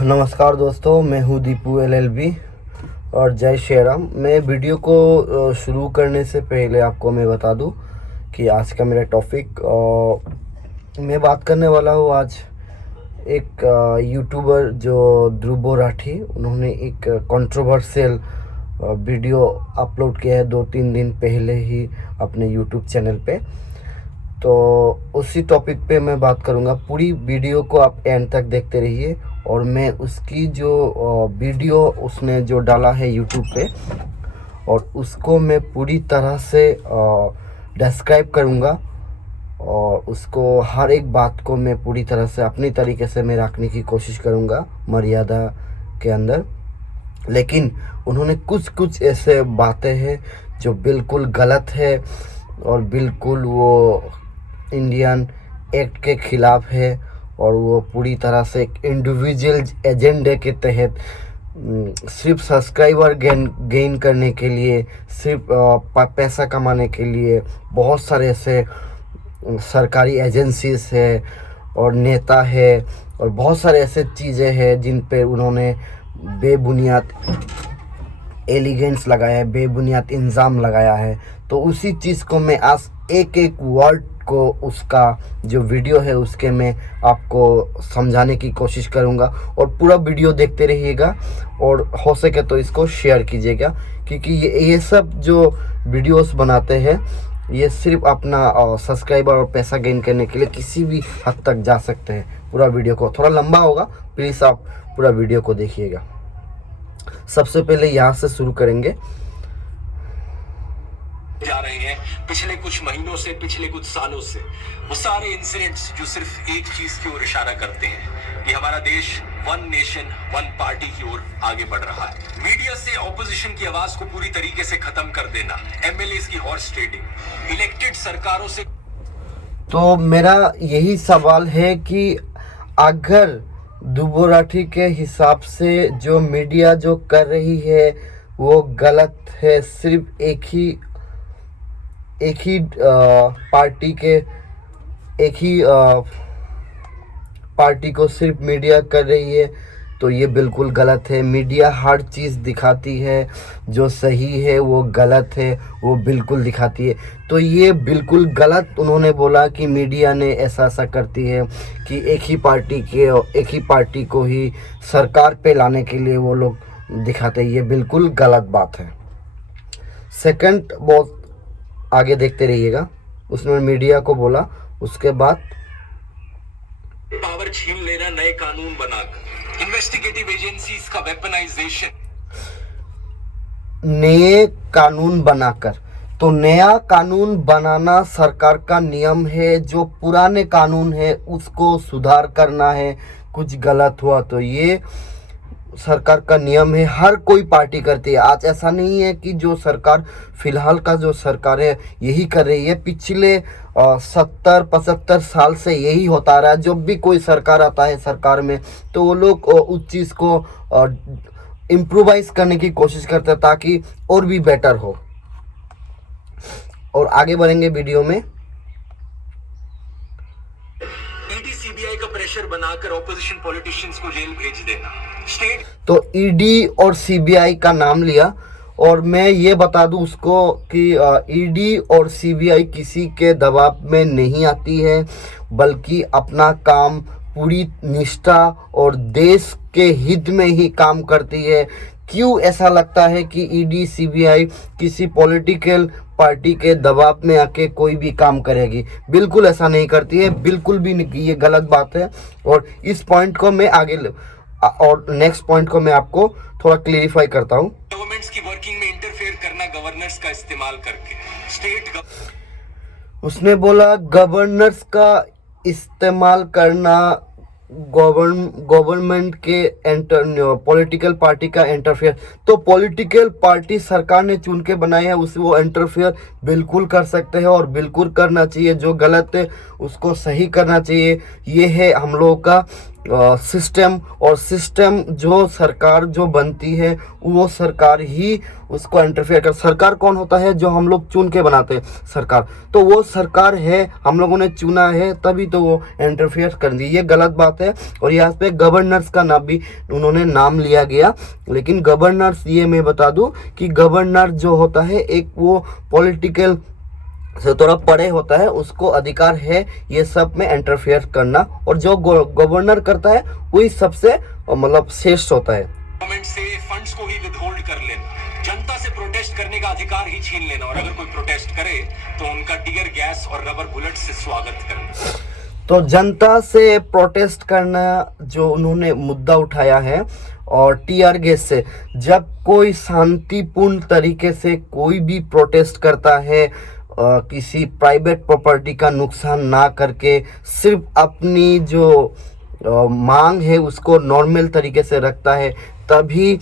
नमस्कार दोस्तों, मैं हूँ दीपू एलएलबी और जय श्री राम। मैं वीडियो को शुरू करने से पहले आपको मैं बता दूँ कि आज का मेरा टॉपिक मैं बात करने वाला हूँ। आज एक यूट्यूबर जो ध्रुव राठी, उन्होंने एक कंट्रोवर्शियल वीडियो अपलोड किया है 2-3 दिन पहले ही अपने यूट्यूब चैनल पे। तो उसी टॉपिक पे मैं बात करूँगा। पूरी वीडियो को आप एंड तक देखते रहिए और मैं उसकी जो वीडियो उसने जो डाला है यूट्यूब पे और उसको मैं पूरी तरह से डिस्क्राइब करूँगा और उसको हर एक बात को मैं पूरी तरह से अपनी तरीके से मैं रखने की कोशिश करूँगा मर्यादा के अंदर। लेकिन उन्होंने कुछ ऐसे बातें हैं जो बिल्कुल गलत है और बिल्कुल वो इंडियन एक्ट के ख़िलाफ़ है और वो पूरी तरह से एक इंडिविजुअल एजेंडे के तहत सिर्फ सब्सक्राइबर गेन करने के लिए, सिर्फ पैसा कमाने के लिए बहुत सारे ऐसे सरकारी एजेंसीज है और नेता है और बहुत सारे ऐसे चीज़ें हैं जिन पे उन्होंने बेबुनियाद एलिगेंस लगाया है, बेबुनियाद इल्ज़ाम लगाया है। तो उसी चीज़ को मैं आज एक एक वर्ड को उसका जो वीडियो है उसके मैं आपको समझाने की कोशिश करूंगा और पूरा वीडियो देखते रहिएगा और हो सके तो इसको शेयर कीजिएगा, क्योंकि ये सब जो वीडियोस बनाते हैं ये सिर्फ अपना सब्सक्राइबर और पैसा गेन करने के लिए किसी भी हद तक जा सकते हैं। पूरा वीडियो को थोड़ा लंबा होगा, प्लीज़ आप पूरा वीडियो को देखिएगा। सबसे पहले यहाँ से शुरू करेंगे। जा रहे हैं पिछले कुछ महीनों से, पिछले कुछ सालों से, वो सारे इंसिडेंट्स जो सिर्फ एक चीज की ओर इशारा करते हैं कि हमारा देश वन नेशन वन पार्टी की ओर आगे बढ़ रहा है। मीडिया से ऑपोजिशन की आवाज को पूरी तरीके से खत्म कर देना, एमएलएस की हॉर्स ट्रेडिंग, इलेक्टेड सरकारों से। तो मेरा यही सवाल है कि अगर ध्रुव राठी के हिसाब से जो मीडिया जो कर रही है वो गलत है, सिर्फ एक ही पार्टी को सिर्फ मीडिया कर रही है, तो ये बिल्कुल गलत है। मीडिया हर चीज़ दिखाती है, जो सही है वो गलत है वो बिल्कुल दिखाती है। तो ये बिल्कुल गलत उन्होंने बोला कि मीडिया ने ऐसा करती है कि एक ही पार्टी को ही सरकार पे लाने के लिए वो लोग दिखाते हैं। ये बिल्कुल गलत बात है। सेकंड, बहुत आगे देखते रहिएगा। उसने मीडिया को बोला, उसके बाद पावर छीन लेना, नए कानून बनाकर इन्वेस्टिगेटिव एजेंसीज का वेपनाइजेशन, नए कानून बनाकर। तो नया कानून बनाना सरकार का नियम है, जो पुराने कानून है उसको सुधार करना है। कुछ गलत हुआ तो ये सरकार का नियम है, हर कोई पार्टी करती है। आज ऐसा नहीं है कि जो सरकार फिलहाल का जो सरकार है यही कर रही है, पिछले 70-75 साल से यही होता रहा है। जब भी कोई सरकार आता है सरकार में तो वो लोग उस चीज़ को इम्प्रोवाइज करने की कोशिश करते हैं ताकि और भी बेटर हो। और आगे बढ़ेंगे वीडियो में। ईडी सीबीआई का प्रेशर बनाकर ऑपोजिशन पॉलिटिशियंस को जेल भेज देना, स्टेट। तो ईडी और सीबीआई का नाम लिया और मैं ये बता दूं उसको कि ईडी और सीबीआई किसी के दबाव में नहीं आती है, बल्कि अपना काम पूरी निष्ठा और देश के हित में ही काम करती है। क्यों ऐसा लगता है कि ईडी सीबीआई किसी पॉलिटिकल पार्टी के दबाव में आके कोई भी काम करेगी? बिल्कुल ऐसा नहीं करती है, बिल्कुल भी नहीं। ये गलत बात है और इस पॉइंट को मैं आगे और नेक्स्ट पॉइंट को मैं आपको थोड़ा क्लियरिफाई करता हूँ। गवर्नमेंट्स की वर्किंग में इंटरफेयर करना, गवर्नर्स का इस्तेमाल करके उसने बोला गवर्नर्स का इस्तेमाल करना, गवर्नमेंट के पॉलिटिकल पार्टी का इंटरफेयर। तो पॉलिटिकल पार्टी सरकार ने चुन के बनाए हैं, उसे वो इंटरफेयर बिल्कुल कर सकते हैं और बिल्कुल करना चाहिए। जो गलत है उसको सही करना चाहिए। ये है हम लोगों का सिस्टम, और सिस्टम जो सरकार जो बनती है वो सरकार ही उसको इंटरफेयर कर। सरकार कौन होता है? जो हम लोग चुन के बनाते हैं सरकार, तो वो सरकार है, हम लोगों ने चुना है, तभी तो वो इंटरफेयर कर दी। ये गलत बात है। और यहाँ पे गवर्नर्स का नाम भी उन्होंने नाम लिया गया, लेकिन गवर्नर्स, ये मैं बता दूं कि गवर्नर जो होता है एक वो पॉलिटिकल से थोड़ा परे होता है, उसको अधिकार है ये सब में इंटरफेयर करना, और जो गवर्नर करता है वही सबसे मतलब श्रेष्ठ होता है। गवर्नमेंट से फंड्स को ही विथहोल्ड कर लेना, जनता से प्रोटेस्ट करने का अधिकार ही छीन लेना, और अगर कोई प्रोटेस्ट करे तो उनका टीयर गैस और रबर बुलेट से स्वागत करना। तो जनता से प्रोटेस्ट करना जो उन्होंने मुद्दा उठाया है, और टीयर गैस से, जब कोई शांतिपूर्ण तरीके से कोई भी प्रोटेस्ट करता है, किसी प्राइवेट प्रॉपर्टी का नुकसान ना करके, सिर्फ अपनी जो मांग है उसको नॉर्मल तरीके से रखता है, तभी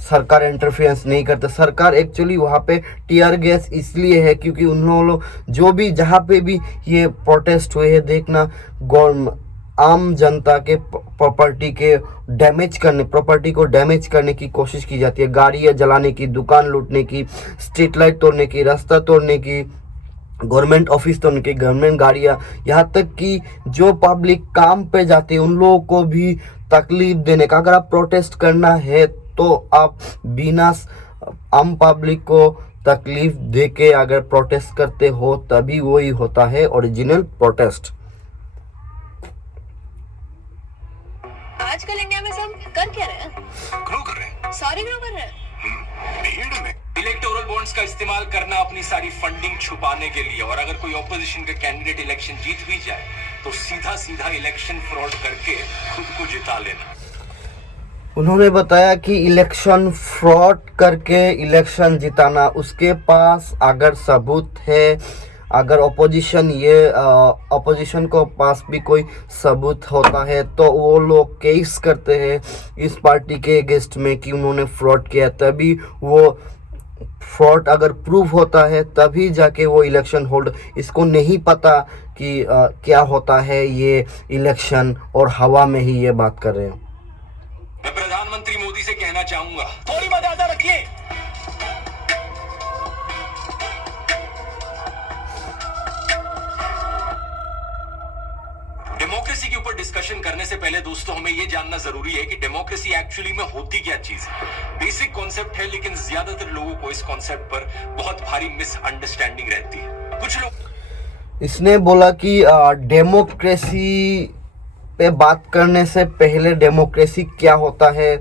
सरकार इंटरफेरेंस नहीं करता। सरकार एक्चुअली वहाँ पे टीयर गैस इसलिए है क्योंकि उन लोग जो भी जहाँ पे भी ये प्रोटेस्ट हुए हैं, देखना आम जनता के प्रॉपर्टी के प्रॉपर्टी को डैमेज करने की कोशिश की जाती है। गाड़ियाँ जलाने की, दुकान लूटने की, स्ट्रीट लाइट तोड़ने की, रास्ता तोड़ने की, गवर्नमेंट ऑफिस तोड़ने की, गवर्नमेंट गाड़ियाँ, यहाँ तक कि जो पब्लिक काम पे जाते हैं उन लोगों को भी तकलीफ देने का। अगर आप प्रोटेस्ट करना है तो आप बिना आम पब्लिक को तकलीफ दे के अगर प्रोटेस्ट करते हो, तभी वही होता है ओरिजिनल प्रोटेस्ट। आजकल इंडिया में सब कर क्या रहे हैं? ग्रो कर रहे हैं। सॉरी ग्रो कर रहे हैं। भीड़ में इलेक्टोरल बॉन्ड्स का इस्तेमाल करना अपनी सारी फंडिंग छुपाने के लिए, और अगर कोई ऑपोजिशन का कैंडिडेट इलेक्शन जीत भी जाए तो सीधा सीधा इलेक्शन फ्रॉड करके खुद को जिता लेना। उन्होंने बताया कि इलेक्शन फ्रॉड करके इलेक्शन जिताना, उसके पास अगर सबूत है, अगर अपोजिशन को पास भी कोई सबूत होता है तो वो लोग केस करते हैं इस पार्टी के अगेंस्ट में कि उन्होंने फ्रॉड किया, तभी वो फ्रॉड अगर प्रूव होता है तभी जाके वो इलेक्शन होल्ड। इसको नहीं पता कि क्या होता है ये इलेक्शन, और हवा में ही ये बात कर रहे हैं। मैं प्रधानमंत्री मोदी से कहना चाहूंगा, थोड़ी मर्यादा रखिए। डेमोक्रेसी के ऊपर डिस्कशन करने से पहले दोस्तों हमें यह जानना जरूरी है कि डेमोक्रेसी एक्चुअली में होती क्या चीज है। बेसिक कॉन्सेप्ट है, लेकिन ज्यादातर लोगों को इस कॉन्सेप्ट पर बहुत भारी मिसअंडरस्टैंडिंग रहती है। कुछ लोग इसने बोला कि डेमोक्रेसी पे बात करने से पहले डेमोक्रेसी क्या होता है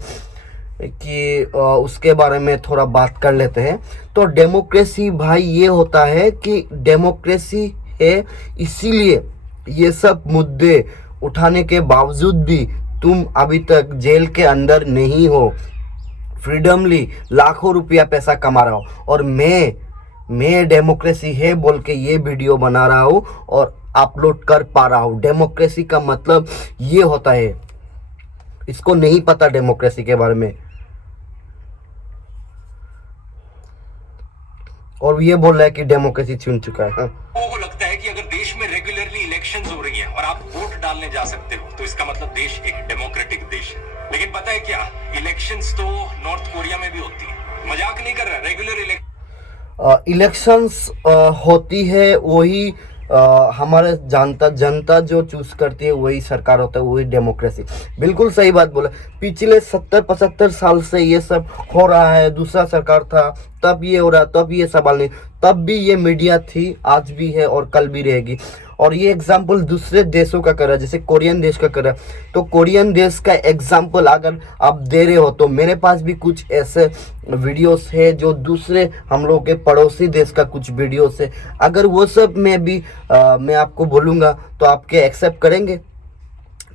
कि उसके बारे में थोड़ा बात कर लेते हैं। तो डेमोक्रेसी भाई ये होता है कि डेमोक्रेसी है इसीलिए ये सब मुद्दे उठाने के बावजूद भी तुम अभी तक जेल के अंदर नहीं हो, फ्रीडमली लाखों रुपया पैसा कमा रहा हो, और मैं डेमोक्रेसी है बोल के ये वीडियो बना रहा हूँ और अपलोड कर पा रहा हूँ। डेमोक्रेसी का मतलब ये होता है। इसको नहीं पता डेमोक्रेसी के बारे में, और ये बोल रहा है कि डेमोक्रेसी छीन चुका है। लोगों को लगता है कि अगर देश में रेगुलरली इलेक्शंस हो रही हैं और आप वोट डालने जा सकते हो तो इसका मतलब देश एक डेमोक्रेटिक देश है। लेकिन पता है क्या, इलेक्शंस तो नॉर्थ कोरिया में भी होती है। मजाक नहीं कर रहा, रेगुलर इलेक्शंस होती है, वही हमारे जनता जो चूज करती है वही सरकार होता है, वही डेमोक्रेसी। बिल्कुल सही बात बोला। पिछले 70-75 साल से ये सब हो रहा है। दूसरा सरकार था तब ये हो रहा, तब ये सवाल नहीं, तब भी ये मीडिया थी, आज भी है और कल भी रहेगी। और ये एग्जाम्पल दूसरे देशों का कर रहा है, जैसे कोरियन देश का कर रहा है। तो कोरियन देश का एग्जाम्पल अगर आप दे रहे हो तो मेरे पास भी कुछ ऐसे वीडियोस है जो दूसरे हम लोग के पड़ोसी देश का कुछ वीडियोस है। अगर वो सब में भी मैं आपको बोलूँगा तो आपके एक्सेप्ट करेंगे।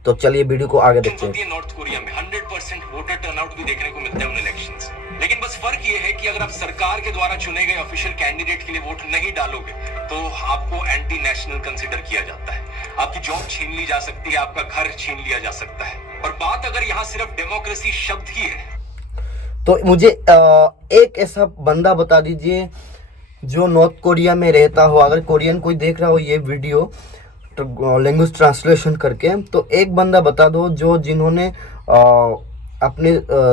तो चलिए वीडियो को आगे देखते हैं। नॉर्थ कोरिया में 100% वोटर टर्नआउट भी देखने को मिलता है उन इलेक्शंस। लेकिन बस फर्क ये है कि अगर आप सरकार के द्वारा चुने गए ऑफिशियल कैंडिडेट के लिए वोट नहीं डालोगे तो आपको एंटी नेशनल कंसिडर किया जाता है, आपकी जॉब छीन ली जा सकती है, आपका घर छीन लिया जा सकता है। और बात अगर यहाँ सिर्फ डेमोक्रेसी शब्द की है तो मुझे एक ऐसा बंदा बता दीजिए जो नॉर्थ कोरिया में रहता हो, अगर कोरियन कोई देख रहा हो ये वीडियो, लैंग्वेज ट्रांसलेशन करके। तो एक बंदा बता दो जो जिन्होंने अपने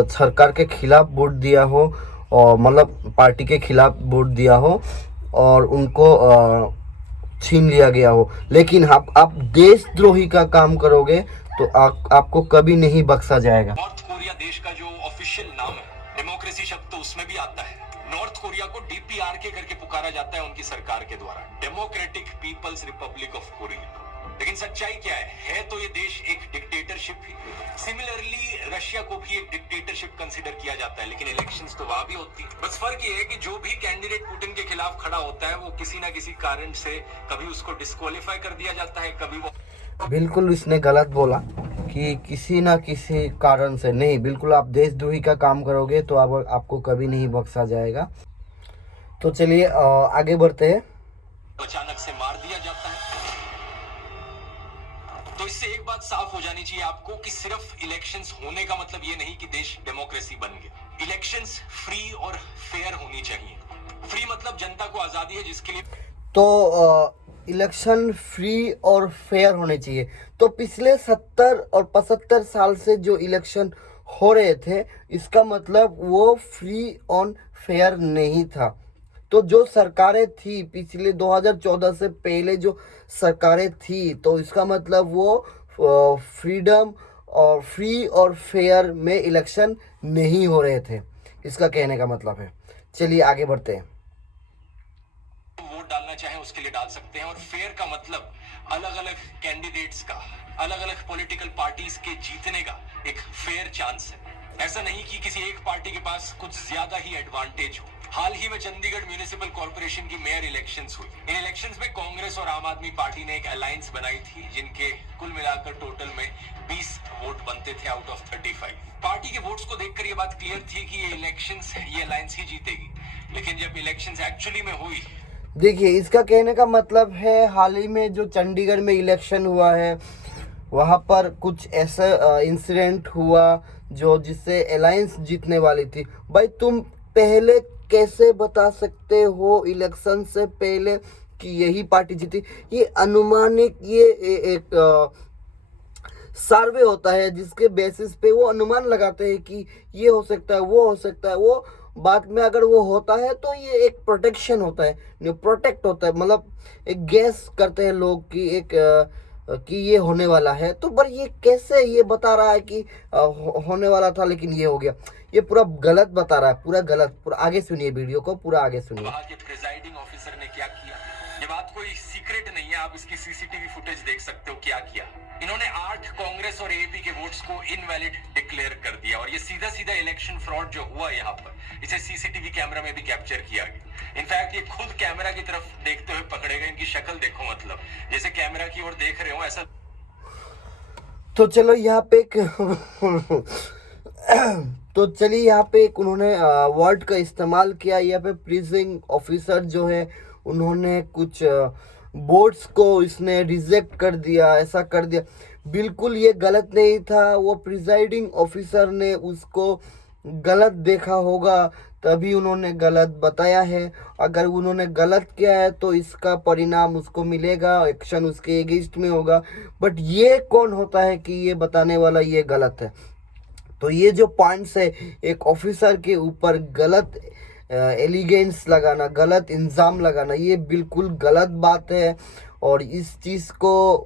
सरकार के खिलाफ वोट दिया हो, और मतलब पार्टी के खिलाफ वोट दिया हो और उनको छीन लिया गया हो, लेकिन आप देशद्रोही का काम करोगे तो आपको कभी नहीं बख्शा जाएगा। नॉर्थ कोरिया देश का जो ऑफिशियल नाम है, डेमोक्रेसी शब्द तो उसमें भी आता है। नॉर्थ कोरिया को DPRK करके पुकारा जाता है उनकी सरकार के द्वारा, democratic people's republic of Korea. लेकिन सच्चाई क्या है तो ये देश एक डिक्टेटरशिप ही। सिमिलरली रशिया को भी एक डिक्टेटरशिप कंसीडर किया जाता है, लेकिन इलेक्शंस तो वहां भी होती है। बस फर्क ये है कि जो भी कैंडिडेट पुतिन के खिलाफ खड़ा होता है वो किसी ना किसी कारण से कभी उसको डिस्क्वालीफाई कर दिया जाता है, कभी वो। बिल्कुल इसने गलत बोला कि किसी ना किसी कारण से नहीं, बिल्कुल आप देशद्रोही का काम करोगे तो आपको कभी नहीं बख्शा जाएगा। तो चलिए आगे बढ़ते हैं। अचानक से मार दिया जाता है। तो इससे एक बात साफ हो जानी चाहिए आपको कि सिर्फ इलेक्शंस होने का मतलब ये नहीं कि देश डेमोक्रेसी बन गया। इलेक्शंस फ्री और फेयर होनी चाहिए। फ्री मतलब जनता को आजादी है जिसके लिए, तो इलेक्शन फ्री और फेयर होने चाहिए। तो पिछले 70 और 75 साल से जो इलेक्शन हो रहे थे, इसका मतलब वो फ्री और फेयर नहीं था। तो जो सरकारें थी पिछले 2014 से पहले जो सरकारें थी, तो इसका मतलब वो फ्रीडम और फ्री और फेयर में इलेक्शन नहीं हो रहे थे, इसका कहने का मतलब है। चलिए आगे बढ़ते हैं। वोट डालना चाहे उसके लिए डाल सकते हैं। और फेयर का मतलब अलग अलग कैंडिडेट्स का, अलग अलग पॉलिटिकल पार्टीज के जीतने का एक फेयर चांस है। ऐसा नहीं कि किसी एक पार्टी के पास कुछ ज्यादा ही एडवांटेज हो। हाल ही में चंडीगढ़ म्यूनिसिपल कॉर्पोरेशन की मेयर इलेक्शंस हुई। इन इलेक्शंस में कांग्रेस और आम आदमी पार्टी ने एक अलायंस बनाई थी, जिनके कुल मिलाकर टोटल में 20 वोट बनते थे आउट ऑफ 35। पार्टी के वोट्स को देखकर ये बात क्लियर थी कि ये इलेक्शंस, ये अलायंस ही जीतेगी। लेकिन जब इलेक्शंस एक्चुअली में हुई, देखिए इसका कहने का मतलब है हाल ही में जो चंडीगढ़ में इलेक्शन हुआ है, वहाँ पर कुछ ऐसा इंसिडेंट हुआ जो जिससे अलायंस जीतने वाली थी। भाई तुम पहले कैसे बता सकते हो इलेक्शन से पहले कि यही पार्टी जीती? ये अनुमानिक, ये एक सर्वे होता है जिसके बेसिस पे वो अनुमान लगाते हैं कि ये हो सकता है, वो हो सकता है। वो बाद में अगर वो होता है तो ये एक प्रोटेक्शन होता है, प्रोटेक्ट होता है, मतलब एक गैस करते हैं लोग कि ये होने वाला है। तो पर ये कैसे ये बता रहा है कि होने वाला था लेकिन ये हो गया? ये पूरा गलत बता रहा है, पूरा गलत। पूरा आगे सुनिए, वीडियो को पूरा आगे सुनिए। वहां के प्रिजाइडिंग ऑफिसर ने क्या किया, ये बात कोई सीक्रेट नहीं है, आप इसकी सीसीटीवी फुटेज देख सकते हो। क्या किया इन्होंने? 8 कांग्रेस और एपी के वोट्स को इनवैलिड डिक्लेयर कर दिया। और ये सीधा सीधा इलेक्शन फ्रॉड जो हुआ यहाँ पर, इसे सीसीटीवी कैमरा में भी कैप्चर किया गया। इनफैक्ट ये खुद कैमरा की तरफ देखते हुए पकड़े गए। इनकी शक्ल देखो, मतलब जैसे कैमरा की ओर देख रहे हो ऐसा। तो चलो यहाँ पे तो चलिए यहाँ पे एक उन्होंने वर्ड का इस्तेमाल किया। यहाँ पे प्रिजाइडिंग ऑफिसर जो है उन्होंने कुछ बोर्ड्स को इसने रिजेक्ट कर दिया, ऐसा कर दिया। बिल्कुल ये गलत नहीं था। वो प्रिजाइडिंग ऑफिसर ने उसको गलत देखा होगा, तभी उन्होंने गलत बताया है। अगर उन्होंने गलत किया है तो इसका परिणाम उसको मिलेगा, एक्शन उसके अगेंस्ट में होगा। बट ये कौन होता है कि ये बताने वाला ये गलत है? तो ये जो पॉइंट्स है, एक ऑफिसर के ऊपर गलत एलिगेंस लगाना, गलत इल्ज़ाम लगाना, ये बिल्कुल गलत बात है। और इस चीज़ को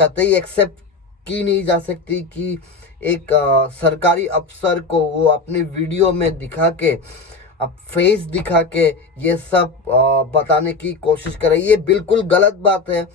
कतई एक्सेप्ट की नहीं जा सकती कि एक सरकारी अफसर को वो अपने वीडियो में दिखा के, अब फेस दिखा के ये सब बताने की कोशिश करे। ये बिल्कुल गलत बात है।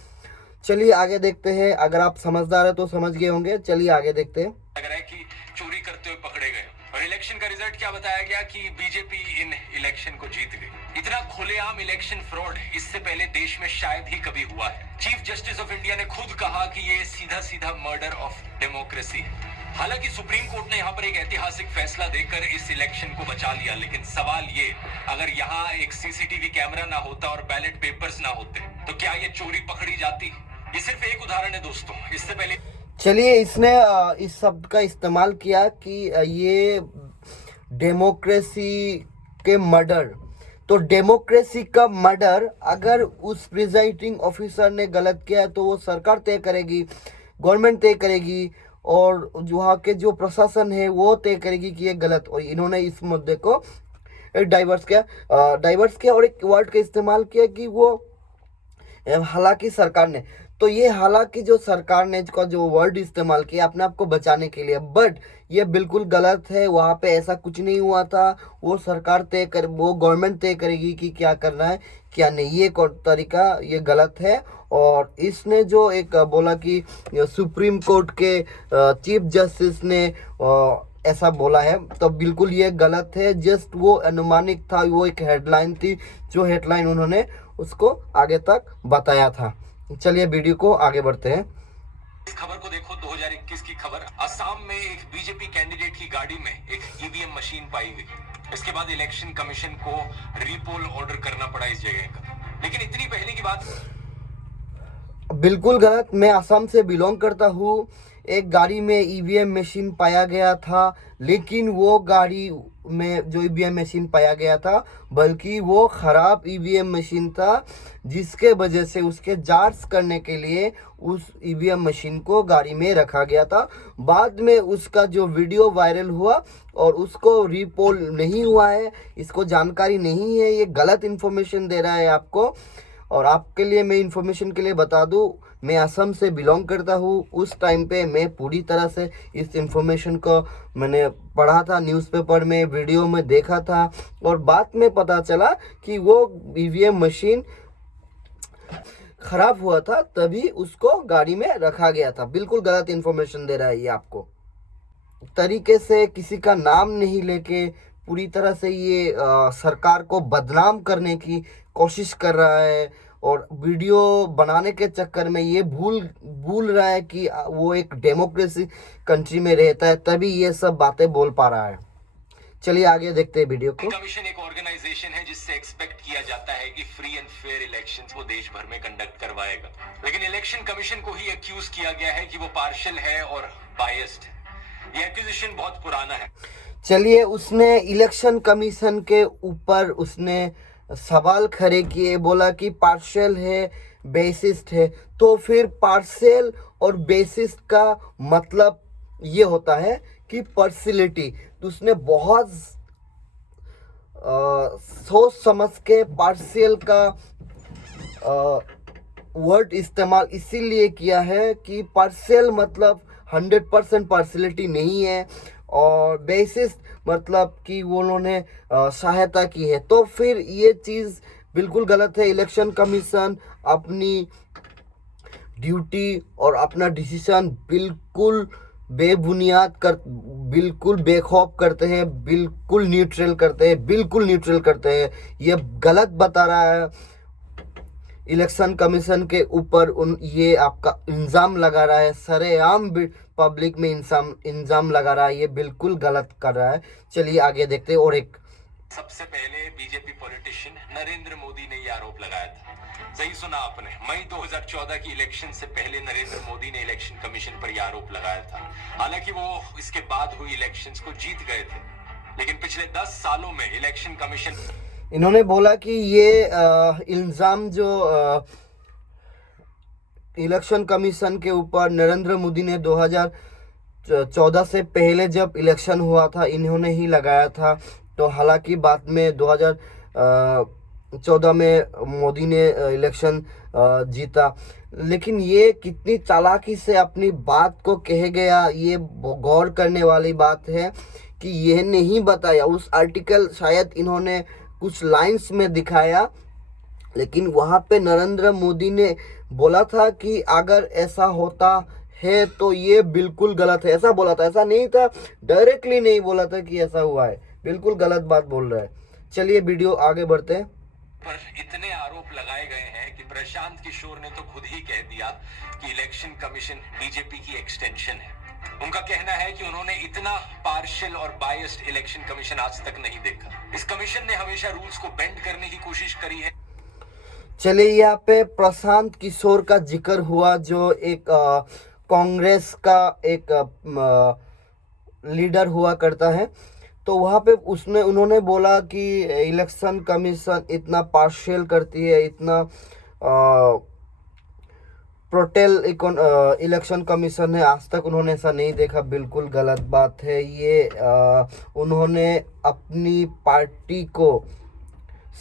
चलिए आगे देखते हैं। अगर आप समझदार है तो समझ गए होंगे। चलिए आगे देखते हैं। लग रहा है कि चोरी करते हुए पकड़े गए। और इलेक्शन का रिजल्ट क्या बताया गया कि बीजेपी इन इलेक्शन को जीत गई। इतना खुलेआम इलेक्शन फ्रॉड इससे पहले देश में शायद ही कभी हुआ है। चीफ जस्टिस ऑफ इंडिया ने खुद कहा कि ये सीधा सीधा मर्डर ऑफ डेमोक्रेसी है। हालांकि सुप्रीम कोर्ट ने यहाँ पर एक ऐतिहासिक फैसला देकर इस इलेक्शन को बचा लिया। लेकिन सवाल ये, अगर यहाँ एक सीसीटीवी कैमरा ना होता और बैलेट पेपर्स ना होते तो क्या ये चोरी पकड़ी जाती? ये सिर्फ एक उदाहरण है दोस्तों। इससे पहले चलिए इसने इस शब्द का इस्तेमाल किया कि ये डेमोक्रेसी के मर्डर। तो डेमोक्रेसी का मर्डर अगर उस प्रिजाइडिंग ऑफिसर ने गलत किया है तो वो सरकार तय करेगी, गवर्नमेंट तय करेगी, और वहाँ के जो प्रशासन है वो तय करेगी कि ये गलत। और इन्होंने इस मुद्दे को डाइवर्स किया और एक वर्ड का इस्तेमाल किया कि वो हालांकि सरकार ने, तो ये हालांकि जो सरकार ने का जो वर्ड इस्तेमाल किया अपने आप को बचाने के लिए, बट ये बिल्कुल गलत है। वहाँ पे ऐसा कुछ नहीं हुआ था। वो गवर्नमेंट तय करेगी कि क्या करना है क्या नहीं। ये तरीका ये गलत है। और इसने जो एक बोला कि सुप्रीम कोर्ट के चीफ जस्टिस ने ऐसा बोला है, तो बिल्कुल ये गलत है। जस्ट वो अनुमानित था, वो एक हेडलाइन थी, जो हेडलाइन उन्होंने उसको आगे तक बताया था। चलिए वीडियो को आगे बढ़ते हैं। इस खबर को देखो, 2021 की खबर। असम में एक बीजेपी कैंडिडेट की गाड़ी में एक ईवीएम मशीन पाई गई। इसके बाद इलेक्शन कमीशन को रीपोल ऑर्डर करना पड़ा इस जगह का। लेकिन इतनी पहले की बात, बिल्कुल गलत। मैं असम से बिलोंग करता हूँ। एक गाड़ी में ईवीएम मशीन पाया गया था, लेकिन वो गाड़ी में जो ईवीएम मशीन पाया गया था बल्कि वो ख़राब ईवीएम मशीन था, जिसके वजह से उसके जांच करने के लिए उस ईवीएम मशीन को गाड़ी में रखा गया था। बाद में उसका जो वीडियो वायरल हुआ और उसको रीपोल नहीं हुआ है, इसको जानकारी नहीं है। ये गलत इन्फॉर्मेशन दे रहा है आपको। और आपके लिए मैं इन्फॉर्मेशन के लिए बता दूं, मैं असम से बिलोंग करता हूं। उस टाइम पे मैं पूरी तरह से इस इन्फॉर्मेशन को मैंने पढ़ा था, न्यूज़पेपर में, वीडियो में देखा था, और बाद में पता चला कि वो ईवीएम मशीन ख़राब हुआ था, तभी उसको गाड़ी में रखा गया था। बिल्कुल गलत इन्फॉर्मेशन दे रहा है ये आपको। तरीके से किसी का नाम नहीं लेके पूरी तरह से ये सरकार को बदनाम करने की कोशिश कर रहा है, और वीडियो बनाने के चक्कर में ये भूल रहा है कि वो एक डेमोक्रेसी कंट्री में रहता है, तभी ये सब बातें बोल पा रहा है। चलिए आगे देखते हैं वीडियो को। कमीशन एक ऑर्गेनाइजेशन है जिससे एक्सपेक्ट किया जाता है कि फ्री एंड फेयर इलेक्शंस वो देश भर में कंडक्ट करवाएगा। लेकिन इलेक्शन कमीशन को ही एक्यूज किया गया है कि वो पार्शियल है और बायस्ड है। ये एक्यूजेशन बहुत पुराना है। चलिए, उसने इलेक्शन कमीशन के ऊपर उसने सवाल खड़े किए, बोला कि पार्शियल है, बेसिस्ट है। तो फिर पार्शियल और बेसिस्ट का मतलब ये होता है कि पार्शियलिटी। तो उसने बहुत सोच समझ के पार्शियल का वर्ड इस्तेमाल इसीलिए किया है कि पार्शियल मतलब 100% पार्शियलिटी नहीं है, और बेसिस मतलब कि वो उन्होंने सहायता की है। तो फिर ये चीज़ बिल्कुल गलत है। इलेक्शन कमीशन अपनी ड्यूटी और अपना डिसीजन बिल्कुल बिल्कुल बेखौफ करते हैं, बिल्कुल न्यूट्रल करते हैं। ये गलत बता रहा है इलेक्शन कमीशन के ऊपर। ये आपका इल्ज़ाम लगा रहा है, सरेआम पब्लिक में इल्ज़ाम लगा रहा है। ये बिल्कुल गलत कर रहा है। चलिए आगे देखते हैं। और एक सबसे पहले बीजेपी पॉलिटिशियन नरेंद्र मोदी ने ये आरोप लगाया था। सही सुना आपने, मई 2014 की इलेक्शन से पहले नरेंद्र मोदी ने इलेक्शन कमीशन पर यह आरोप लगाया था। हालांकि वो इसके बाद हुई इलेक्शंस को जीत गए थे, लेकिन पिछले 10 सालों में इलेक्शन कमीशन, इन्होंने बोला कि ये इल्ज़ाम जो इलेक्शन कमीशन के ऊपर नरेंद्र मोदी ने 2014 से पहले जब इलेक्शन हुआ था इन्होंने ही लगाया था। तो हालांकि बाद में 2014 में मोदी ने इलेक्शन जीता, लेकिन ये कितनी चालाकी से अपनी बात को कह गया, ये गौर करने वाली बात है कि यह नहीं बताया। उस आर्टिकल शायद इन्होंने कुछ लाइंस में दिखाया, लेकिन वहाँ पे नरेंद्र मोदी ने बोला था कि अगर ऐसा होता है तो ये बिल्कुल गलत है, ऐसा बोला था। ऐसा नहीं था, डायरेक्टली नहीं बोला था कि ऐसा हुआ है। बिल्कुल गलत बात बोल रहा है। चलिए वीडियो आगे बढ़ते हैं। पर इतने आरोप लगाए गए हैं कि प्रशांत किशोर ने तो खुद ही कह दिया कि इलेक्शन कमीशन बीजेपी की एक्सटेंशन है। उनका कहना है कि उन्होंने इतना पार्शियल और बायस्ड इलेक्शन कमीशन आज तक नहीं देखा। इस कमीशन ने हमेशा रूल्स को बेंड करने की कोशिश करी है। चलिए, यहाँ पे प्रशांत किशोर का जिक्र हुआ, जो एक कांग्रेस का एक लीडर हुआ करता है। तो वहाँ पे उन्होंने बोला कि इलेक्शन कमीशन इतना पार्शियल करती है, इतना प्रोटेल इलेक्शन कमीशन है, आज तक उन्होंने ऐसा नहीं देखा। बिल्कुल गलत बात है ये। उन्होंने अपनी पार्टी को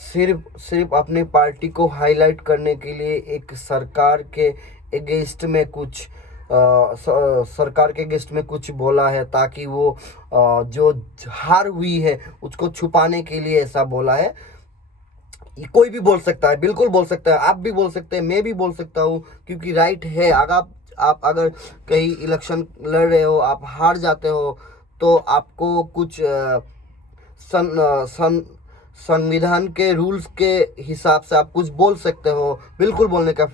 सिर्फ अपनी पार्टी को हाईलाइट करने के लिए एक सरकार के अगेंस्ट में कुछ बोला है, ताकि वो जो हार हुई है उसको छुपाने के लिए ऐसा बोला है। कोई भी बोल सकता है, बिल्कुल बोल सकता है, आप भी बोल सकते हैं, मैं भी बोल सकता हूँ, क्योंकि राइट है। आप अगर कहीं इलेक्शन लड़ रहे हो, आप हार जाते हो, तो आपको कुछ संविधान के रूल्स के हिसाब से आप कुछ बोल सकते हो, बिल्कुल बोलने का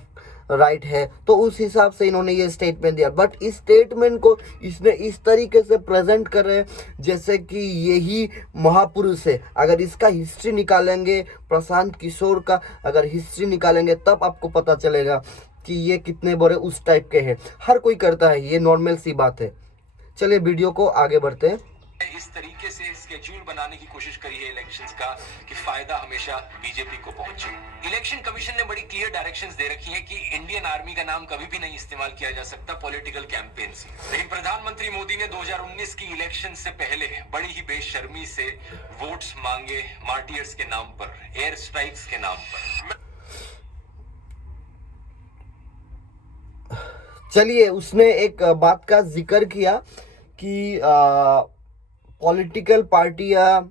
राइट है। तो उस हिसाब से इन्होंने ये स्टेटमेंट दिया, बट इस स्टेटमेंट को इसने इस तरीके से प्रेजेंट कर रहे हैं जैसे कि यही महापुरुष है। अगर इसका हिस्ट्री निकालेंगे, प्रशांत किशोर का अगर हिस्ट्री निकालेंगे, तब आपको पता चलेगा कि ये कितने बड़े उस टाइप के हैं। हर कोई करता है, ये नॉर्मल सी बात है। चलिए वीडियो को आगे बढ़ते हैं। इस तरीके से स्केड्यूल बनाने की कोशिश करी है इलेक्शंस का कि फायदा हमेशा बीजेपी को पहुंचे। इलेक्शन कमीशन ने बड़ी क्लियर डायरेक्शंस दे रखी हैं कि इंडियन आर्मी का नाम कभी भी नहीं इस्तेमाल किया जा सकता पॉलिटिकल कैंपेन से। लेकिन प्रधानमंत्री मोदी ने 2019 की इलेक्शन से पहले बड़ी ही बेशर्मी से वोट्स मांगे मार्टियर्स के नाम पर, एयर स्ट्राइक्स के नाम पर। चलिए, उसने एक बात का जिक्र किया कि पॉलिटिकल पार्टियां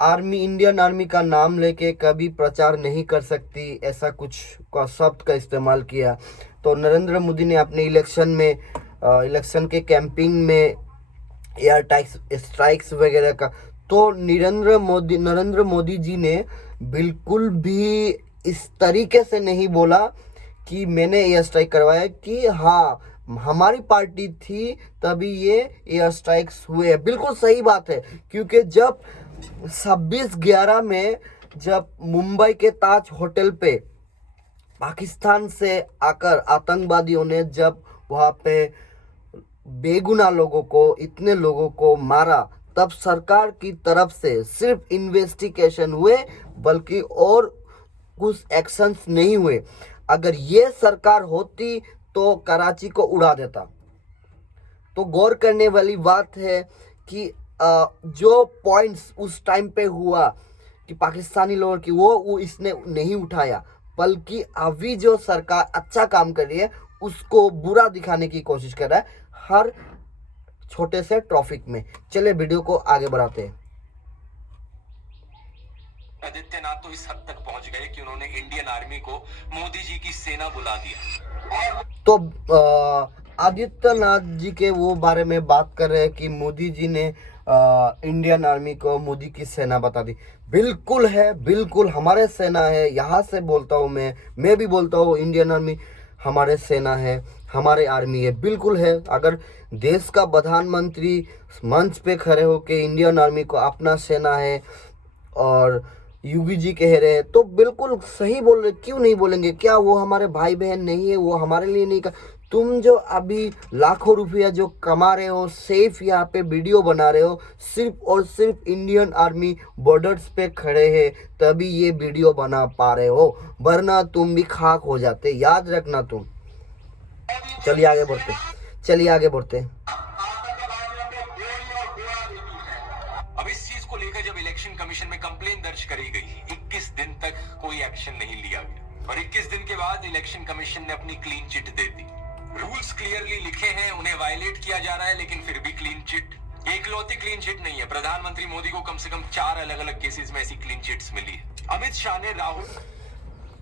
इंडियन आर्मी का नाम लेके कभी प्रचार नहीं कर सकती, ऐसा कुछ का शब्द का इस्तेमाल किया। तो नरेंद्र मोदी ने अपने इलेक्शन के कैंपिंग में एयर स्ट्राइक्स वगैरह का, तो नरेंद्र मोदी जी ने बिल्कुल भी इस तरीके से नहीं बोला कि मैंने एयर स्ट्राइक करवाया, कि हाँ हमारी पार्टी थी तभी ये एयर स्ट्राइक्स हुए। बिल्कुल सही बात है, क्योंकि जब 26/11 में जब मुंबई के ताज होटल पे पाकिस्तान से आकर आतंकवादियों ने जब वहाँ पे बेगुनाह लोगों को, इतने लोगों को मारा, तब सरकार की तरफ से सिर्फ इन्वेस्टिगेशन हुए, बल्कि और कुछ एक्शंस नहीं हुए। अगर ये सरकार होती तो कराची को उड़ा देता। तो गौर करने वाली बात है कि जो पॉइंट्स उस टाइम पे हुआ कि पाकिस्तानी लोगों की, वो इसने नहीं उठाया, बल्कि अभी जो सरकार अच्छा काम कर रही है उसको बुरा दिखाने की कोशिश कर रहा है हर छोटे से टॉपिक में। चलिए वीडियो को आगे बढ़ाते हैं। आदित्यनाथ तो इस हद तक पहुंच गए कि उन्होंने इंडियन आर्मी को मोदी जी की सेना बुला दिया। तो आदित्यनाथ जी के वो बारे में बात कर रहे हैं कि मोदी जी ने इंडियन आर्मी को मोदी की सेना बता दी। बिल्कुल है, बिल्कुल हमारे सेना है। यहाँ से बोलता हूँ, मैं भी बोलता हूँ, इंडियन आर्मी हमारे सेना है, हमारे आर्मी है, बिल्कुल है। अगर देश का प्रधानमंत्री मंच पे खड़े होके इंडियन आर्मी को अपना सेना है और योगी जी कह रहे हैं, तो बिल्कुल सही बोल रहे। क्यों नहीं बोलेंगे? क्या वो हमारे भाई बहन नहीं है? वो हमारे लिए नहीं कर। तुम जो अभी लाखों रुपया जो कमा रहे हो, सिर्फ यहाँ पे वीडियो बना रहे हो, सिर्फ और सिर्फ इंडियन आर्मी बॉर्डर्स पे खड़े हैं तभी ये वीडियो बना पा रहे हो, वरना तुम भी खाक हो जाते, याद रखना तुम। चलिए आगे बढ़ते। अब इस चीज को लेकर जब इलेक्शन कमीशन में कंप्लेन दर्ज करी गई, 21 दिन तक कोई एक्शन नहीं लिया गया और 21 दिन के बाद इलेक्शन कमीशन ने अपनी क्लीन चिट दे दी। रूल्स क्लियरली लिखे हैं, उन्हें वायलेट किया जा रहा है, लेकिन फिर भी क्लीन चिट। एकलौती क्लीन चिट नहीं है, प्रधानमंत्री मोदी को कम से कम 4 अलग अलग केसेस में ऐसी क्लीन चिट्स मिली है। अमित शाह ने राहुल,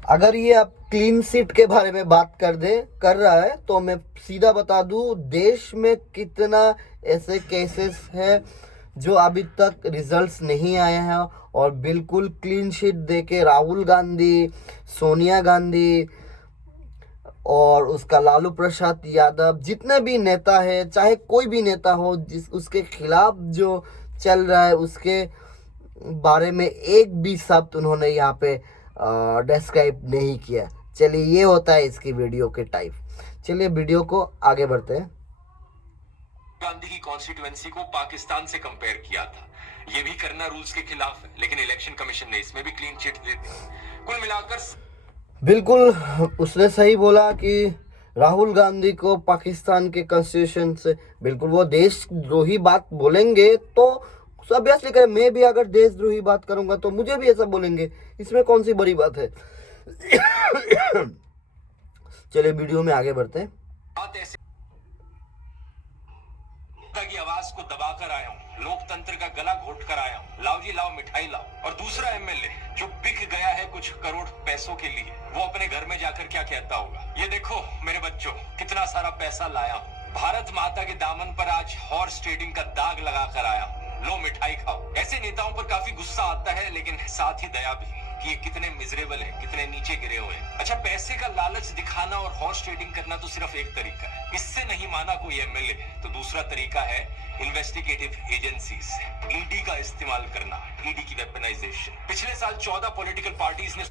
अगर ये आप क्लीन सीट के बारे में बात कर रहा है, तो मैं सीधा बता दूं, देश में कितना ऐसे केसेस है जो अभी तक रिजल्ट्स नहीं आए हैं, और बिल्कुल क्लीन शीट देके राहुल गांधी, सोनिया गांधी और उसका लालू प्रसाद यादव, जितने भी नेता है, चाहे कोई भी नेता हो, उसके खिलाफ जो चल रहा है, उसके बारे में एक भी शब्द उन्होंने यहाँ पे डिस्क्राइब नहीं किया। चलिए, ये होता है इसकी वीडियो के टाइप। चलिए वीडियो को आगे बढ़ते हैं। गांधी की कॉन्स्टिट्यूएंसी को पाकिस्तान से कंपेयर किया था। ये भी करना रूल्स के खिलाफ है, लेकिन इलेक्शन कमीशन ने इसमें भी क्लीन चिट दे दी। कुल मिलाकर बिल्कुल उसने सही बोला कि राहुल गांधी को पाकिस्तान के कॉन्स्टिट्यूशन से बिल्कुल वो देशद्रोही बात बोलेंगे तो ऑब्वियसली करें। मैं भी अगर देशद्रोही बात करूंगा तो मुझे भी ऐसा बोलेंगे, इसमें कौन सी बड़ी बात है। चलिए वीडियो में आगे बढ़ते हैं। बात ऐसे की आवाज को दबाकर आया हूँ, लोकतंत्र का गला घोट कर आया हूँ, लाओ जी लाओ मिठाई लाओ। और दूसरा एमएलए जो बिक गया है कुछ करोड़ पैसों के लिए, वो अपने घर में जाकर क्या कहता होगा, ये देखो मेरे बच्चों कितना सारा पैसा लाया हूँ, भारत माता के दामन पर आज हॉर्स ट्रेडिंग का दाग लगा कर आया हूँ, लो मिठाई खाओ। ऐसे नेताओं पर काफी गुस्सा आता है, लेकिन साथ ही दया भी कि ये कितने मिजरेबल हैं, कितने नीचे गिरे हुए हैं। अच्छा, पैसे का लालच दिखाना और हॉर्स ट्रेडिंग करना तो सिर्फ एक तरीका है, इससे नहीं माना कोई एमएलए तो दूसरा तरीका है इन्वेस्टिगेटिव एजेंसीज ईडी का इस्तेमाल करना, ईडी की वेपनाइजेशन। पिछले साल 14 पॉलिटिकल पार्टीज ने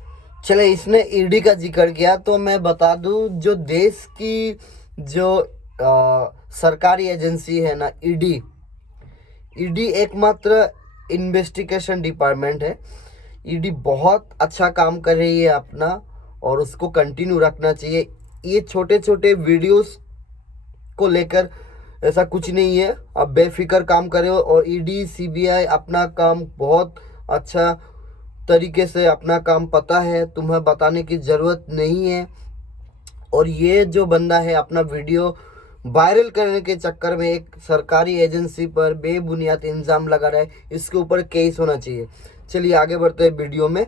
चले इसने ईडी का जिक्र किया तो मैं बता दूं, जो देश की जो सरकारी एजेंसी है ना, ईडी एकमात्र इन्वेस्टिगेशन डिपार्टमेंट है। ईडी बहुत अच्छा काम कर रही है अपना, और उसको कंटिन्यू रखना चाहिए। ये छोटे छोटे वीडियोस को लेकर ऐसा कुछ नहीं है, आप बेफिक्र काम करे हो। और ईडी सीबीआई अपना काम बहुत अच्छा तरीके से अपना काम पता है, तुम्हें बताने की ज़रूरत नहीं है। और ये जो बंदा है अपना वीडियो वायरल करने के चक्कर में एक सरकारी एजेंसी पर बेबुनियाद इल्ज़ाम लगा रहा है, इसके ऊपर केस होना चाहिए। चलिए आगे बढ़ते हैं वीडियो में,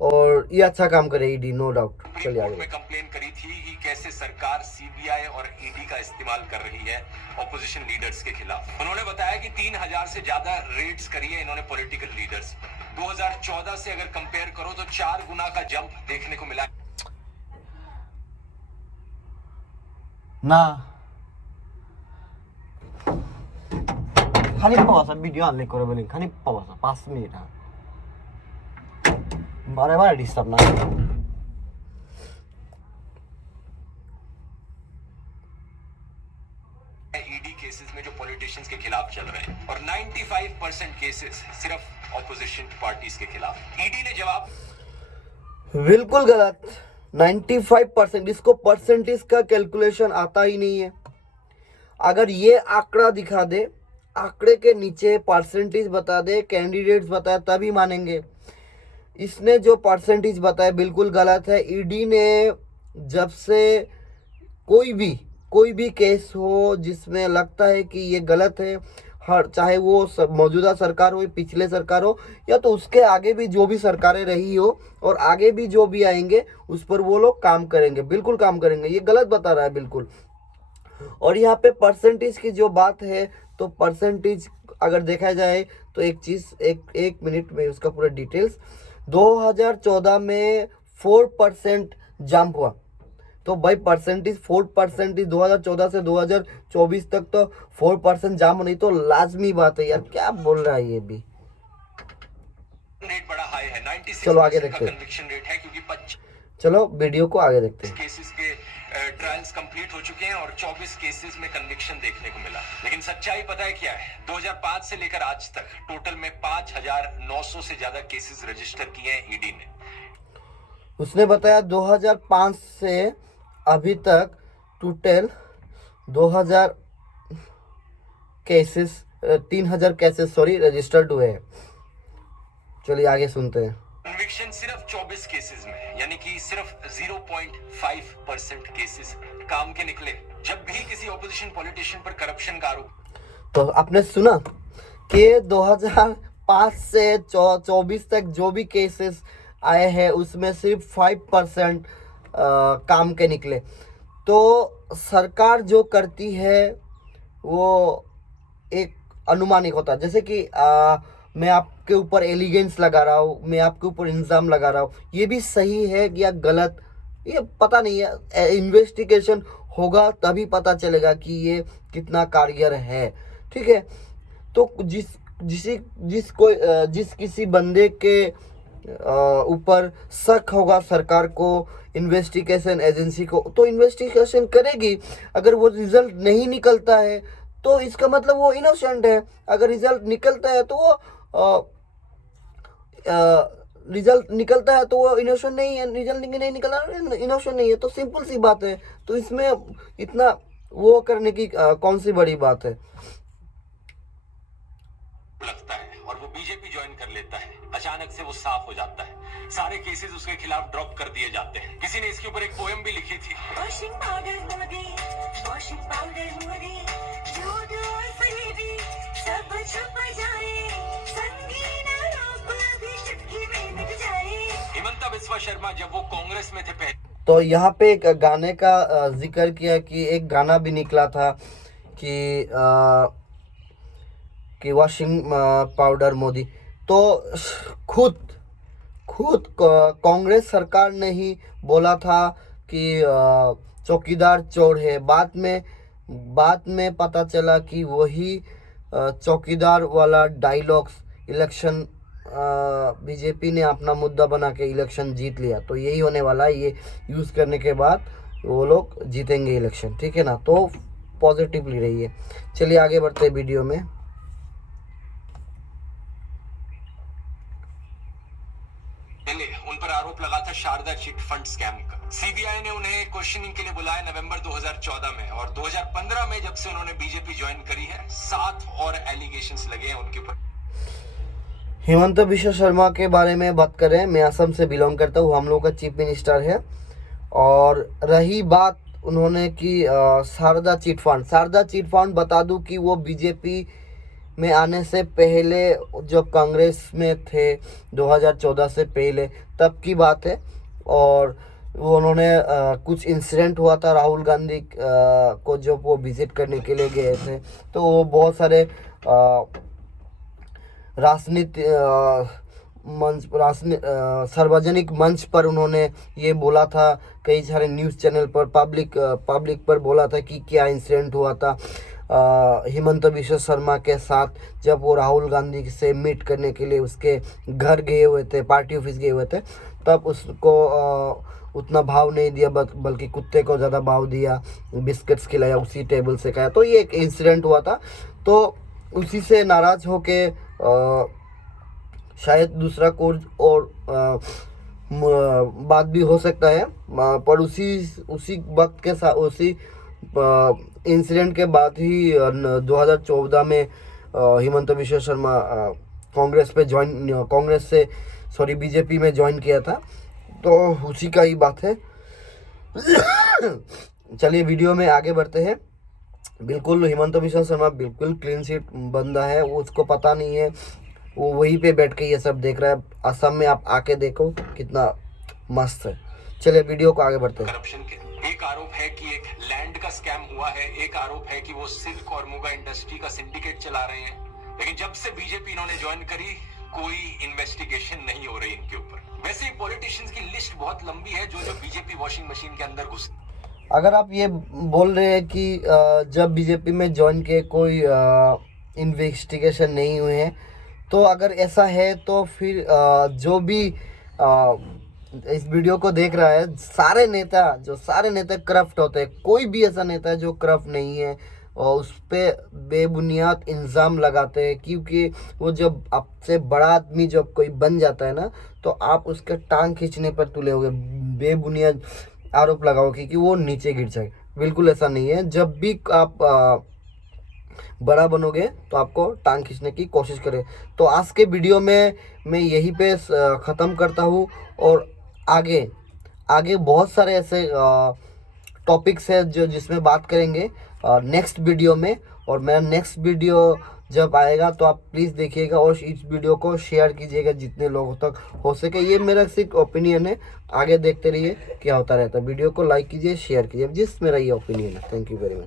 और ये अच्छा काम करे ईडी, नो डाउट। चलिए आगे। में कंप्लेन करी थी कि कैसे सरकार सीबीआई और ईडी का इस्तेमाल कर रही है ऑपोजिशन लीडर्स के खिलाफ। उन्होंने बताया कि 3000 से ज्यादा रेड्स करी है इन्होंने पॉलिटिकल लीडर्स पर। 2014 से अगर कंपेयर करो तो 4 गुना का जंप देखने को मिला ना। खाली पावासा वीडियो आनले करे बोलिंग, खाली पावासा 5 मिनिट। हाँ बारे बारे डिस्टर्ब ना। ईडी केसेस में जो पॉलिटिशियंस के खिलाफ चल रहे हैं, और 95% केसेस सिर्फ ऑपोजिशन पार्टीज के खिलाफ। ईडी ने जवाब बिल्कुल गलत। 95%, इसको परसेंटेज का कैलकुलेशन आता ही नहीं है। अगर ये आंकड़ा दिखा दे, आंकड़े के नीचे परसेंटेज बता दे, कैंडिडेट्स बताए, तभी मानेंगे। इसने जो परसेंटेज बताया बिल्कुल गलत है। ईडी ने जब से कोई भी केस हो जिसमें लगता है कि ये गलत है, हर चाहे वो मौजूदा सरकार हो, पिछले सरकार हो, या तो उसके आगे भी जो भी सरकारें रही हो और आगे भी जो भी आएंगे, उस पर वो लोग काम करेंगे, बिल्कुल काम करेंगे। ये गलत बता रहा है बिल्कुल। और यहाँ पे परसेंटेज की जो बात है, तो परसेंटेज अगर देखा जाए तो एक चीज़, एक मिनट में उसका पूरा डिटेल्स। 2014 में 4% जंप हुआ, तो भाई परसेंटेज 4% 2014 से 2024 तक तो 4% जंप नहीं तो लाजमी बात है यार। क्या बोल रहा है ये भी। रेट बड़ा हाई है, 96% चलो आगे देखते हैं। कन्विक्शन रेट है, क्योंकि चलो वीडियो को आगे देखते हैं। केसेस के ट्रायल्स कंप्लीट हो चुके हैं और 24 केसेस में कन्विक्शन देखने को मिला। लेकिन सच्चाई पता है क्या है? 2005 से लेकर आज तक टोटल में 5900 से ज्यादा केसेस रजिस्टर किए हैं ईडी ने। उसने बताया 2005 से अभी तक टोटल 2000 केसेस 3000 केसेस रजिस्टर्ड हुए हैं। चलिए आगे सुनते हैं। कन्विक्शन सिर्फ 24 केसेस में है, यानी कि सिर्फ 0.5% केसेस काम के निकले। जब भी किसी ऑपोजिशन पॉलिटिशियन पर करप्शन का आरोप, तो आपने सुना कि 2005 से 24 तक जो भी केसेस आए हैं उसमें सिर्फ 5% काम के निकले। तो सरकार जो करती है वो एक अनुमानिक होता है। जैसे कि मैं आपके ऊपर एलिगेंस लगा रहा हूँ, मैं आपके ऊपर इल्ज़ाम लगा रहा हूँ, ये भी सही है या गलत ये पता नहीं है। इन्वेस्टिगेशन होगा तभी पता चलेगा कि ये कितना कारगर है, ठीक है। तो जिस किसी बंदे के ऊपर शक होगा सरकार को, इन्वेस्टिगेशन एजेंसी को, तो इन्वेस्टिगेशन करेगी। अगर वो रिजल्ट नहीं निकलता है तो इसका मतलब वो इनोसेंट है। अगर रिजल्ट निकलता है तो वो इनोसेंट नहीं है, रिजल्ट नहीं निकला इनोसेंट नहीं है, तो सिंपल सी बात है। तो इसमें इतना वो करने की कौन सी बड़ी बात है। लगता है और वो बीजेपी ज्वाइन कर लेता है, अचानक से वो साफ हो जाता है, सारे केसेस उसके खिलाफ ड्रॉप कर दिए जाते हैं। किसी ने इसके ऊपर एक पोएम भी लिखी थी। वॉशिंग पाउडर मोदी, दूध और फरेबी सब छुप जाए, संगीन आरोप भी चुटकी में मिट जाए। हिमंता बिस्वा शर्मा जब वो कांग्रेस में थे तो यहाँ पे एक गाने का जिक्र किया कि एक गाना भी निकला था कि वॉशिंग पाउडर मोदी। तो खुद कांग्रेस सरकार ने ही बोला था कि चौकीदार चोर है। बाद में पता चला कि वही चौकीदार वाला डायलॉग्स इलेक्शन बीजेपी ने अपना मुद्दा बना के इलेक्शन जीत लिया। तो यही होने वाला है, ये यूज़ करने के बाद वो लोग जीतेंगे इलेक्शन, ठीक है ना। तो पॉजिटिवली रहिए। चलिए आगे बढ़ते हैं वीडियो में। उन पर आरोप लगा था शारदा चिट फंड स्कैम का। सीबीआई ने उन्हें क्वेश्चनिंग के लिए बुलाया नवंबर 2014 में, और 2015 में जब से उन्होंने बीजेपी ज्वाइन करी है 7 और एलिगेशंस लगे हैं उनके ऊपर। हिमंत बिश्वा शर्मा के बारे में बात करें, मैं असम से बिलोंग करता हूँ, हम लोग का चीफ मिनिस्टर है। और रही बात उन्होंने कि शारदा चिट फंड बता दूं कि वो बीजेपी में आने से पहले जब कांग्रेस में थे 2014 से पहले तब की बात है। और वो उन्होंने कुछ इंसिडेंट हुआ था राहुल गांधी को जब वो विजिट करने के लिए गए थे, तो वो बहुत सारे सार्वजनिक मंच पर उन्होंने ये बोला था, कई सारे न्यूज़ चैनल पर पब्लिक पर बोला था कि क्या इंसिडेंट हुआ था हिमंत बिश्वा शर्मा के साथ जब वो राहुल गांधी से मीट करने के लिए उसके घर गए हुए थे, पार्टी ऑफिस गए हुए थे। तब उसको उतना भाव नहीं दिया, बल्कि कुत्ते को ज़्यादा भाव दिया, बिस्किट्स खिलाया, उसी टेबल से खाया। तो ये एक इंसिडेंट हुआ था। तो उसी से नाराज़ होके शायद दूसरा कोर्स और बात भी हो सकता है, पर उसी वक्त के साथ उसी इंसिडेंट के बाद ही 2014 में हिमंत बिश्वा शर्मा बीजेपी में ज्वाइन किया था। तो उसी का ही बात है। चलिए वीडियो में आगे बढ़ते हैं। बिल्कुल हिमंत बिश्वा शर्मा बिल्कुल क्लीन शीट बंदा है, वो उसको पता नहीं है, वो वहीं पे बैठ के ये सब देख रहा है। असम में आप आके देखो कितना मस्त है। चलिए वीडियो को आगे बढ़ते हैं। करप्शन के एक आरोप है कि एक लैंड का स्कैम हुआ है, एक आरोप है कि वो सिल्क और मुगा इंडस्ट्री का सिंडिकेट चला रहे हैं। लेकिन जब से बीजेपी इन्होंने ज्वाइन करी कोई इन्वेस्टिगेशन नहीं हो रही इनके ऊपर। वैसे पॉलिटिशियंस की लिस्ट बहुत लंबी है जो बीजेपी वॉशिंग मशीन के अंदर घुस। अगर आप ये बोल रहे हैं कि जब बीजेपी में ज्वाइन किए कोई इन्वेस्टिगेशन नहीं हुए हैं, तो अगर ऐसा है तो फिर जो भी इस वीडियो को देख रहा है, सारे नेता करप्ट होते हैं। कोई भी ऐसा नेता है जो करप्ट नहीं है, और उस पर बेबुनियाद इल्ज़ाम लगाते हैं। क्योंकि वो जब आपसे बड़ा आदमी जब कोई बन जाता है ना, तो आप उसके टांग खींचने पर तुले होगे, बेबुनियाद आरोप लगाओगे कि वो नीचे गिर जाए। बिल्कुल ऐसा नहीं है। जब भी आप बड़ा बनोगे तो आपको टांग खींचने की कोशिश करें। तो आज के वीडियो में मैं यहीं पे ख़त्म करता हूँ, और आगे बहुत सारे ऐसे टॉपिक्स है जिसमें बात करेंगे नेक्स्ट वीडियो में। और मेरा नेक्स्ट वीडियो जब आएगा तो आप प्लीज़ देखिएगा और इस वीडियो को शेयर कीजिएगा जितने लोगों तक हो सके। ये मेरा सिर्फ ओपिनियन है, आगे देखते रहिए क्या होता रहता है। वीडियो को लाइक कीजिए, शेयर कीजिए, जिस मेरा ये ओपिनियन है। Thank you very much.